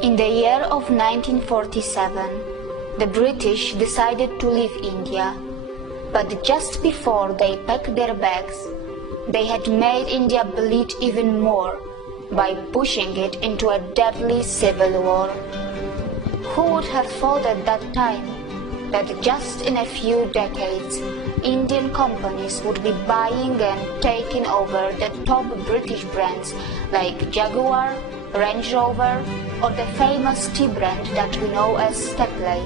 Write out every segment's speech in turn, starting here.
In the year of 1947, the British decided to leave India, but just before they packed their bags, they had made India bleed even more by pushing it into a deadly civil war. Who would have thought at that time that just in a few decades, Indian companies would be buying and taking over the top British brands like Jaguar, Range Rover, or the famous tea brand that we know as Tetley.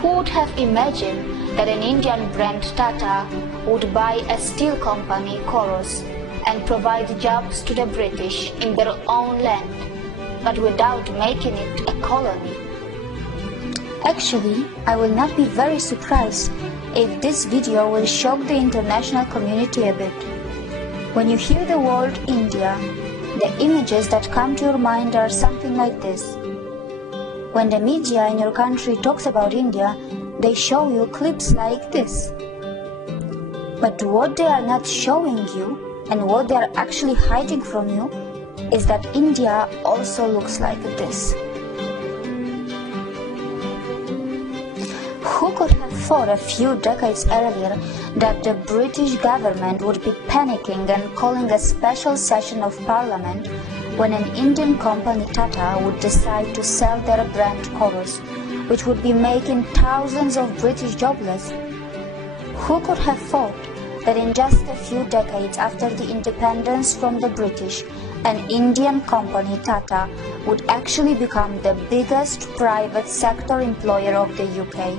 Who would have imagined that an Indian brand Tata would buy a steel company, Karolin, and provide jobs to the British in their own land, but without making it a colony? Actually, I will not be very surprised if this video will shock the international community a bit. When you hear the word India, the images that come to your mind are something like this. When the media in your country talks about India, they show you clips like this. But what they are not showing you, and what they are actually hiding from you, is that India also looks like this. Who could have thought a few decades earlier that the British government would be panicking and calling a special session of parliament when an Indian company, Tata, would decide to sell their brand Karolin, which would be making thousands of British jobless? Who could have thought that in just a few decades after the independence from the British, an Indian company, Tata, would actually become the biggest private sector employer of the UK?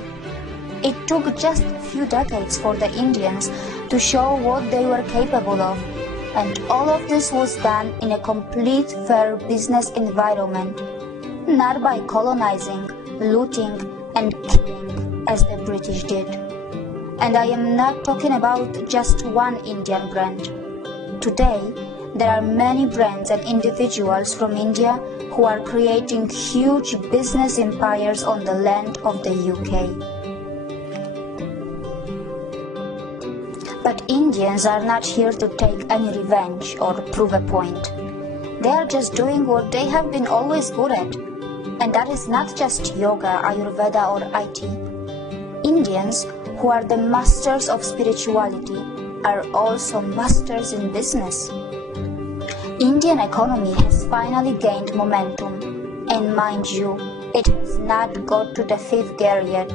It took just a few decades for the Indians to show what they were capable of, and all of this was done in a complete fair business environment, not by colonizing, looting, and killing as the British did. And I am not talking about just one Indian brand. Today, there are many brands and individuals from India who are creating huge business empires on the land of the UK. But Indians are not here to take any revenge or prove a point. They are just doing what they have been always good at. And that is not just yoga, Ayurveda or IT. Indians, who are the masters of spirituality, are also masters in business. Indian economy has finally gained momentum. And mind you, it has not got to the 5th gear yet.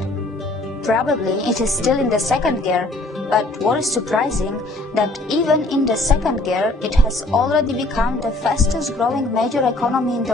Probably it is still in the 2nd gear. But what is surprising, that even in the 2nd gear, it has already become the fastest growing major economy in the world.